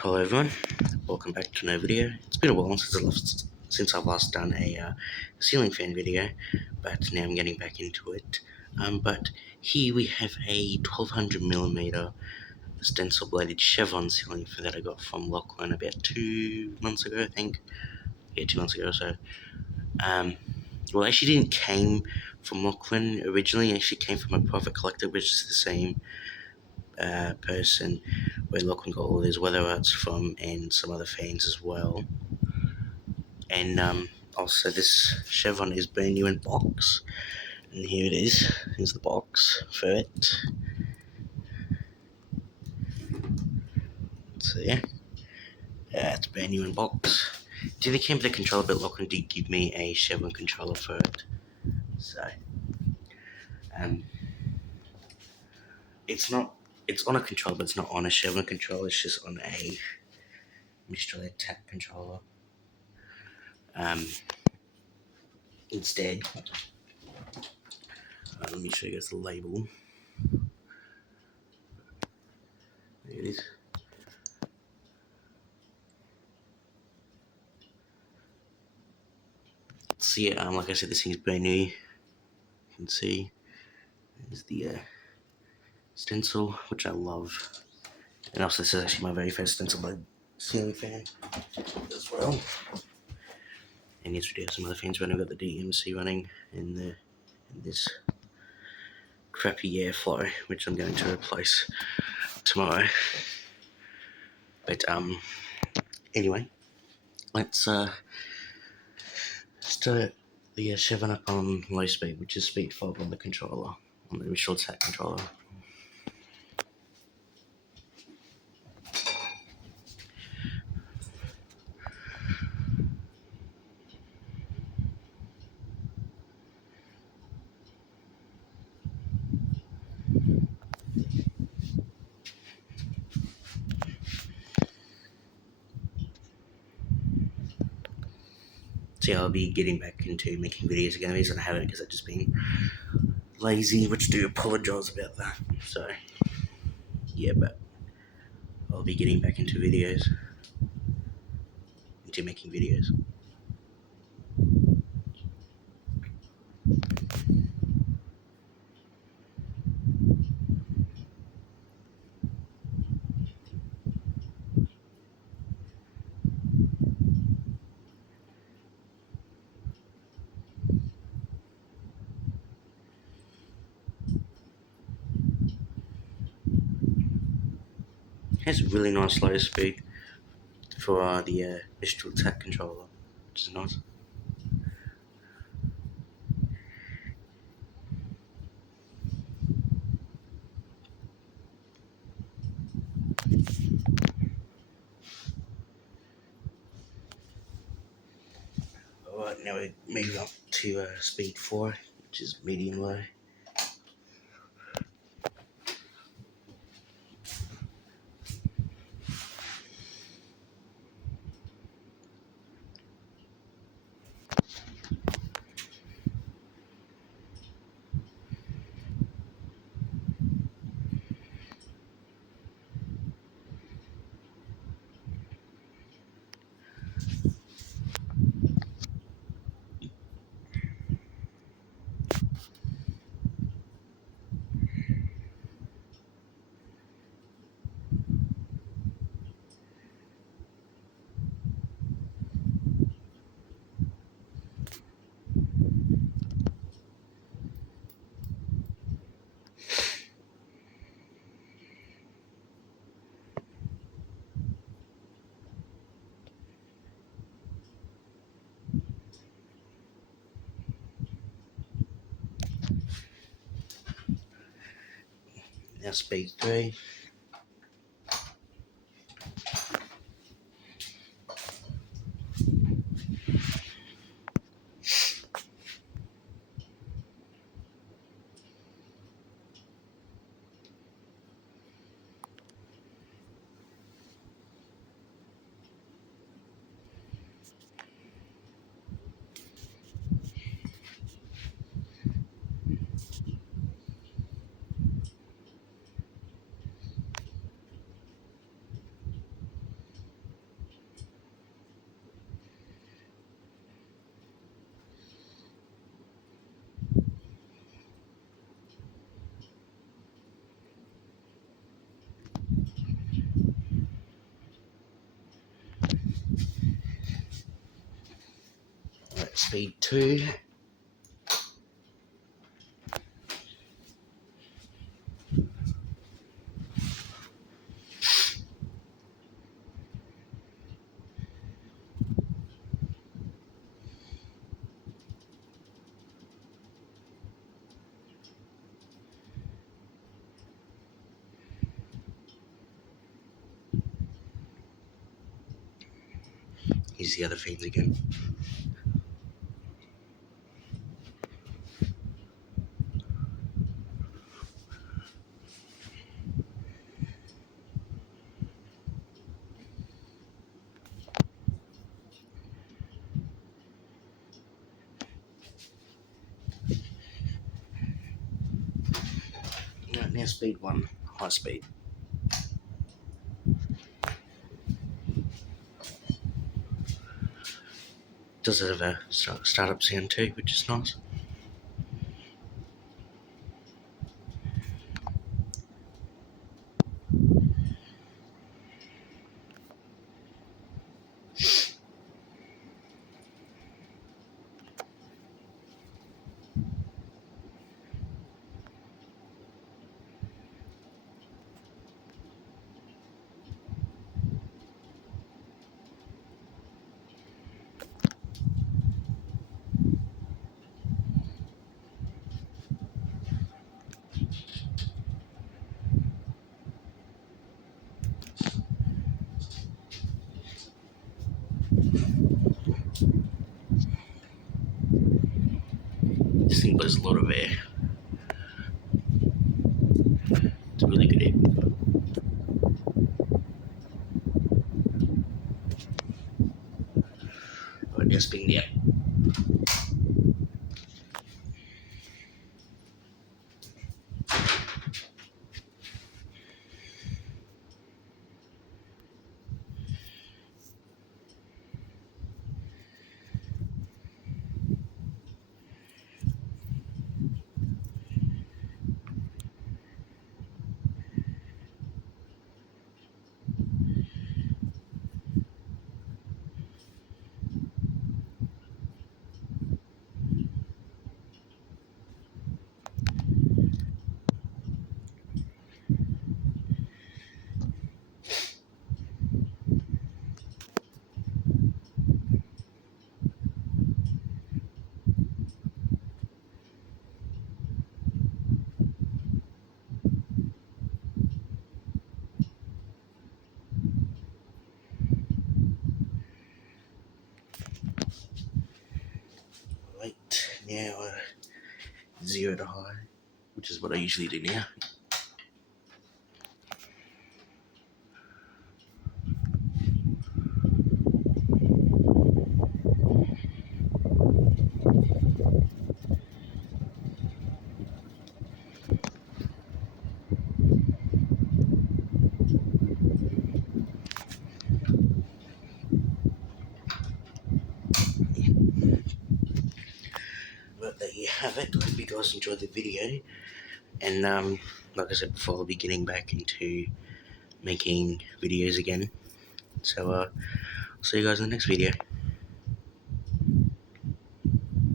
Hello everyone, welcome back to another video. It's been a while since I've last done a ceiling fan video, but now I'm getting back into it. But here we have a 1200mm stencil bladed Chevron ceiling fan that I got from Lachlan about 2 months ago, I think. Yeah, 2 months ago or so. Well, actually didn't came from Lachlan originally, it actually came from a private collector, which is the same person where Lachlan got all his weather arts from, and some other fans as well. And also this Chevron is brand new in box, and here it is. Here's the box for it. So yeah, it's brand new in box. Did it came with a controller, but Lachlan did give me a Chevron controller for it. So it's on a controller, but it's not on a Chevron controller. It's just on a Mistral tap controller. Instead, let me show you guys the label. There it is. So yeah, like I said, this thing's brand new. You can see there's the stencil, which I love. And also, this is actually my very first stencil blade ceiling fan as well. And yes, we do have some other fans running. We've got the DMC running, and this crappy airflow, which I'm going to replace tomorrow. But anyway, let's start the Chevron up on low speed, which is speed 5 on the controller, on the short sat controller. So yeah, I'll be getting back into making videos again. The reason I haven't because I've just been lazy, which do apologise about that. So yeah, but I'll be getting back into making videos. It has a really nice low speed for the Mistral tap controller, which is nice. Alright, now we move up to speed 4, which is medium low. Now speed 3. speed 2. Here's the other fans again. Now speed 1, high speed. Does it have a startup sound too, which is nice. This thing blows a lot of air. It's a really good air. Alright, now speeding down. Right, now 0 to high, which is what I usually do now. But there you have it. I hope you guys enjoyed the video. And like I said before, I'll be getting back into making videos again. So see you guys in the next video.